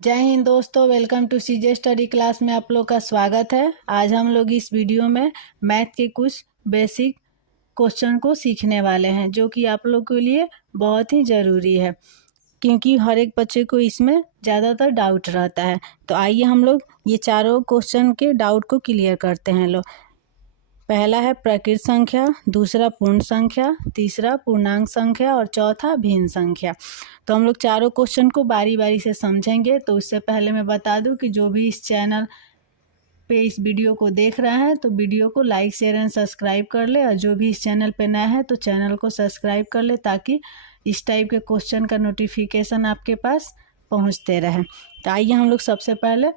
जय हिंद दोस्तों, welcome to CJ study class में आप लोग का स्वागत है। आज हम लोग इस वीडियो में मैथ के कुछ बेसिक क्वेश्चन को सीखने वाले हैं, जो कि आप लोग के लिए बहुत ही ज़रूरी है, क्योंकि हर एक बच्चे को इसमें ज़्यादातर डाउट रहता है। तो आइए हम लोग ये चारों क्वेश्चन के डाउट को क्लियर करते हैं। लो, पहला है प्राकृत संख्या, दूसरा पूर्ण संख्या, तीसरा पूर्णांक संख्या और चौथा भिन्न संख्या। तो हम लोग चारों क्वेश्चन को बारी बारी से समझेंगे। तो उससे पहले मैं बता दूं कि जो भी इस चैनल पे इस वीडियो को देख रहा है तो वीडियो को लाइक शेयर एंड सब्सक्राइब कर ले, और जो भी इस चैनल पे नया है तो चैनल को सब्सक्राइब कर ले, ताकि इस टाइप के क्वेश्चन का नोटिफिकेशन आपके पास पहुँचते रहे। तो आइए हम लोग सबसे पहले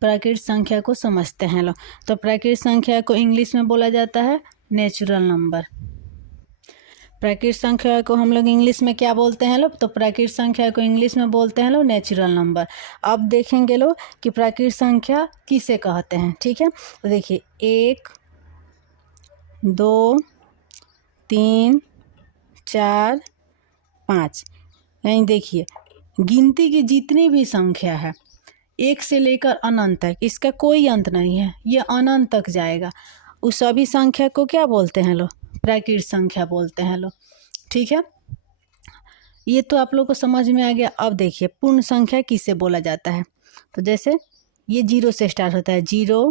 प्राकृत संख्या को समझते हैं। लो, तो प्राकृत संख्या को इंग्लिश में बोला जाता है नेचुरल नंबर। प्राकृत संख्या को हम लोग इंग्लिश में क्या बोलते हैं? लोग, तो प्राकृत संख्या को इंग्लिश में बोलते हैं लोग नेचुरल नंबर। अब देखेंगे लोग कि प्राकृत संख्या किसे कहते हैं। ठीक है, तो देखिए 1 2 3 4 5, यानी देखिए गिनती की जितनी भी संख्या है 1 से लेकर अनंत तक, इसका कोई अंत नहीं है, ये अनंत तक जाएगा। उस सभी संख्या को क्या बोलते हैं लोग? प्राकृत संख्या बोलते हैं लोग। ठीक है, ये तो आप लोग को समझ में आ गया। अब देखिए पूर्ण संख्या किसे बोला जाता है। तो जैसे ये 0 से स्टार्ट होता है, 0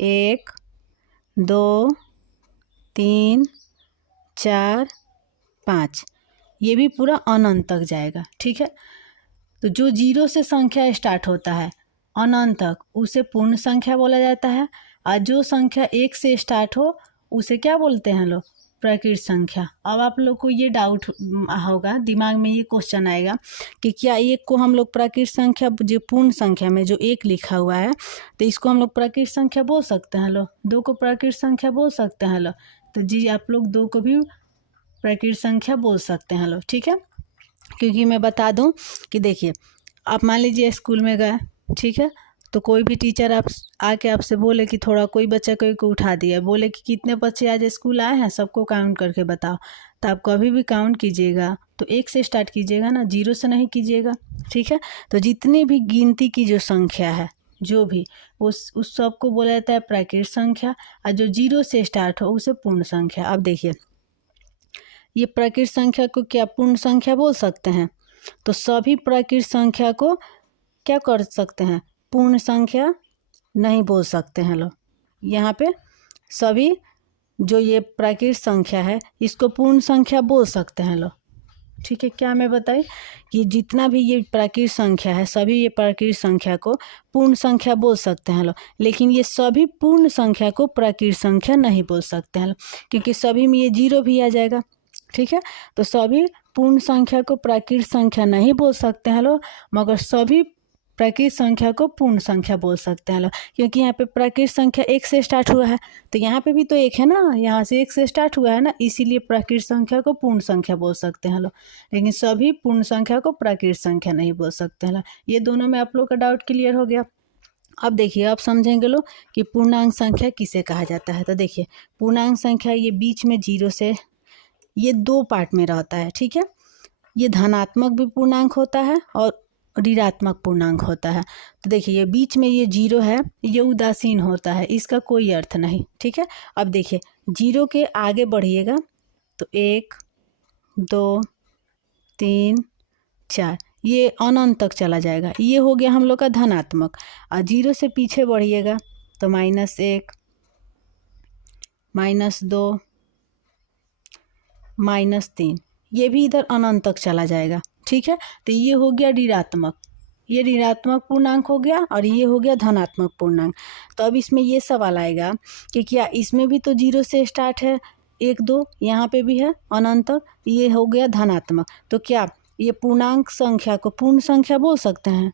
1 2 3 4 5, ये भी पूरा अनंत तक जाएगा। ठीक है, तो जो 0 से संख्या स्टार्ट होता है अनंत तक, उसे पूर्ण संख्या बोला जाता है। और जो संख्या 1 से स्टार्ट हो उसे क्या बोलते हैं लोग? प्राकृत संख्या। अब आप लोग को ये डाउट होगा, दिमाग में ये क्वेश्चन आएगा कि क्या 1 को हम लोग प्राकृत संख्या, जो पूर्ण संख्या में जो 1 लिखा हुआ है, तो इसको हम लोग प्राकृत संख्या बोल सकते हैं लोग? 2 को प्राकृत संख्या बोल सकते हैं लोग? तो जी, आप लोग 2 को भी प्राकृत संख्या बोल सकते हैं लोग। ठीक है, क्योंकि मैं बता दूं कि देखिए, आप मान लीजिए स्कूल में गए, ठीक है, तो कोई भी टीचर आप आके आपसे बोले कि थोड़ा कोई बच्चा कोई को उठा दिया, बोले कि कितने बच्चे आज स्कूल आए हैं, सबको काउंट करके बताओ। तो आप कभी भी काउंट कीजिएगा तो 1 से स्टार्ट कीजिएगा ना, 0 से नहीं कीजिएगा। ठीक है, तो जितनी भी गिनती की जो संख्या है, जो भी उस सब को बोला जाता है प्राकृत संख्या, और जो 0 से स्टार्ट हो उसे पूर्ण संख्या। अब देखिए, ये प्राकृत संख्या को क्या पूर्ण संख्या बोल सकते हैं? तो सभी प्राकृत संख्या को क्या कर सकते हैं? पूर्ण संख्या नहीं बोल सकते हैं लोग। यहाँ पे सभी जो ये प्राकृत संख्या है इसको पूर्ण संख्या बोल सकते हैं लोग। ठीक है, क्या मैं बताई कि जितना भी ये प्राकृत संख्या है, सभी ये प्राकृत संख्या को पूर्ण संख्या बोल सकते हैं लोग, लेकिन ये सभी पूर्ण संख्या को प्राकृत संख्या नहीं बोल सकते हैं लोग, क्योंकि सभी में ये 0 भी आ जाएगा। ठीक है, तो सभी पूर्ण संख्या को प्राकृत संख्या नहीं बोल सकते हैं लोग, मगर सभी प्राकृत संख्या को पूर्ण संख्या बोल सकते हैं लोग, क्योंकि यहाँ पे प्राकृत संख्या 1 से स्टार्ट हुआ है, तो यहाँ पे भी तो 1 है ना, यहाँ से 1 से स्टार्ट हुआ है ना, इसीलिए प्राकृत संख्या को पूर्ण संख्या बोल सकते हैं लोग, लेकिन सभी पूर्ण संख्या को प्राकृत संख्या नहीं बोल सकते हैं लोग। ये दोनों में आप लोग का डाउट क्लियर हो गया। अब देखिए, अब समझेंगे लोग कि पूर्णांक संख्या किसे कहा जाता है। तो देखिए, पूर्णांक संख्या ये बीच में 0 से, ये 2 पार्ट में रहता है। ठीक है, ये धनात्मक भी पूर्णांक होता है और ऋणात्मक पूर्णांक होता है। तो देखिए, ये बीच में ये 0 है, ये उदासीन होता है, इसका कोई अर्थ नहीं। ठीक है, अब देखिए 0 के आगे बढ़िएगा तो 1 2 3 4, ये अनंत तक चला जाएगा, ये हो गया हम लोग का धनात्मक। और 0 से पीछे बढ़िएगा तो -1 -2 -3, ये भी इधर अनंत तक चला जाएगा। ठीक है, तो ये हो गया ऋणात्मक, ये ऋणात्मक पूर्णांक हो गया, और ये हो गया धनात्मक पूर्णांक। तो अब इसमें ये सवाल आएगा कि क्या इसमें भी तो 0 से स्टार्ट है, 1 2, यहाँ पे भी है अनंत तक, ये हो गया धनात्मक। तो क्या ये पूर्णांक संख्या को पूर्ण संख्या बोल सकते हैं?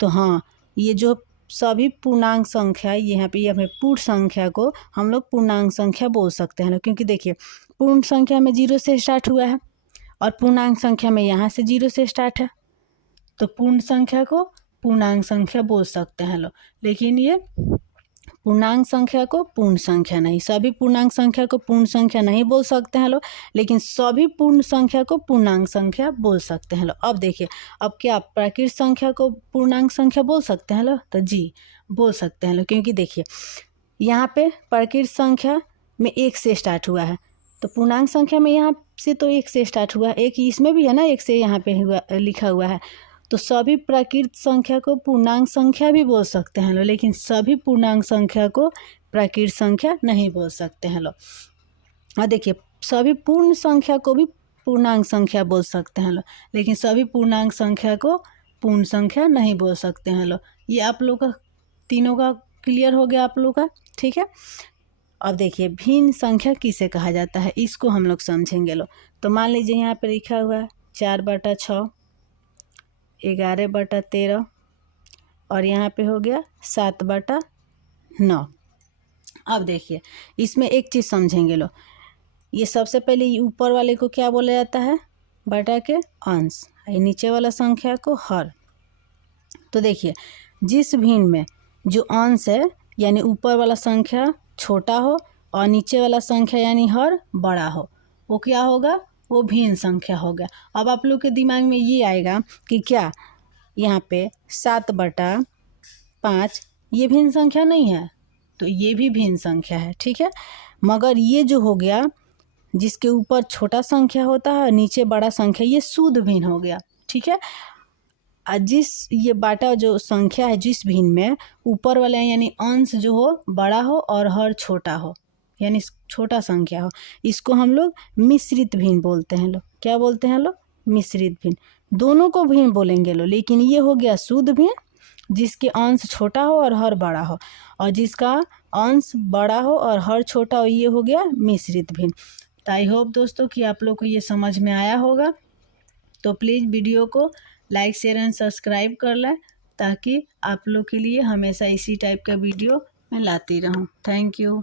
तो हाँ, ये जो सभी पूर्णांक संख्या यहाँ पे, ये हमें पूर्ण संख्या को हम लोग पूर्णांक संख्या बोल सकते हैं, क्योंकि देखिए पूर्ण संख्या में 0 से स्टार्ट हुआ है और पूर्णांक संख्या में यहाँ से 0 से स्टार्ट है, तो पूर्ण संख्या को पूर्णांक संख्या बोल सकते हैं लोग। लेकिन ये पूर्णांक संख्या को पूर्ण संख्या नहीं, सभी पूर्णांक संख्या को पूर्ण संख्या नहीं बोल सकते हैं लोग, लेकिन सभी पूर्ण संख्या को पूर्णांक संख्या बोल सकते हैं लोग। अब देखिए, अब क्या प्राकृत संख्या को पूर्णांक संख्या बोल सकते हैं लोग? तो जी बोल सकते हैं लोग, क्योंकि देखिए यहाँ पे प्राकृत संख्या में 1 से स्टार्ट हुआ है, तो पूर्णांक संख्या में यहाँ से तो 1 से स्टार्ट हुआ है, एक इसमें भी है ना 1 से यहाँ पे हुआ लिखा हुआ है, तो सभी प्राकृत संख्या को पूर्णांक संख्या भी बोल सकते हैं लोग, लेकिन सभी पूर्णांक संख्या को प्राकृत संख्या नहीं बोल सकते हैं लोग। और देखिए सभी पूर्ण संख्या को भी पूर्णांक संख्या बोल सकते हैं लोग, लेकिन सभी पूर्णांक संख्या को पूर्ण संख्या नहीं बोल सकते हैं लोग। ये आप लोग का तीनों का क्लियर हो गया आप लोग का, ठीक है। अब देखिए भिन्न संख्या किसे कहा जाता है, इसको हम लोग समझेंगे लोग। तो मान लीजिए यहाँ पे लिखा हुआ है 4/6, 11/13 और यहाँ पे हो गया 7/9। अब देखिए इसमें एक चीज़ समझेंगे लोग, ये सबसे पहले ऊपर वाले को क्या बोला जाता है? बटा के अंश, नीचे वाला संख्या को हर। तो देखिए जिस भिन्न में जो अंश है यानी ऊपर वाला संख्या छोटा हो और नीचे वाला संख्या यानी हर बड़ा हो, वो क्या होगा? वो भिन्न संख्या होगा। अब आप लोग के दिमाग में ये आएगा कि क्या यहाँ पे 7/5 ये भिन्न संख्या नहीं है? तो ये भी भिन्न संख्या है, ठीक है। मगर ये जो हो गया जिसके ऊपर छोटा संख्या होता है नीचे बड़ा संख्या, ये शुद्ध भिन्न हो गया, ठीक है। जिस ये बाटा जो संख्या है जिस भिन्न में ऊपर वाले यानी अंश जो हो बड़ा हो और हर छोटा हो यानी छोटा संख्या हो, इसको हम लोग मिश्रित भिन्न बोलते हैं लोग। क्या बोलते हैं लोग? मिश्रित भिन्न। दोनों को भिन्न बोलेंगे लोग, लेकिन ये हो गया शुद्ध भिन्न जिसके अंश छोटा हो और हर बड़ा हो, और जिसका अंश बड़ा हो और हर छोटा हो ये हो गया मिश्रित भिन्न। तो आई होप दोस्तों कि आप लोग को ये समझ में आया होगा। तो प्लीज़ वीडियो को लाइक शेयर एंड सब्सक्राइब कर लें, ताकि आप लोग के लिए हमेशा इसी टाइप का वीडियो मैं लाती रहूं। Thank you.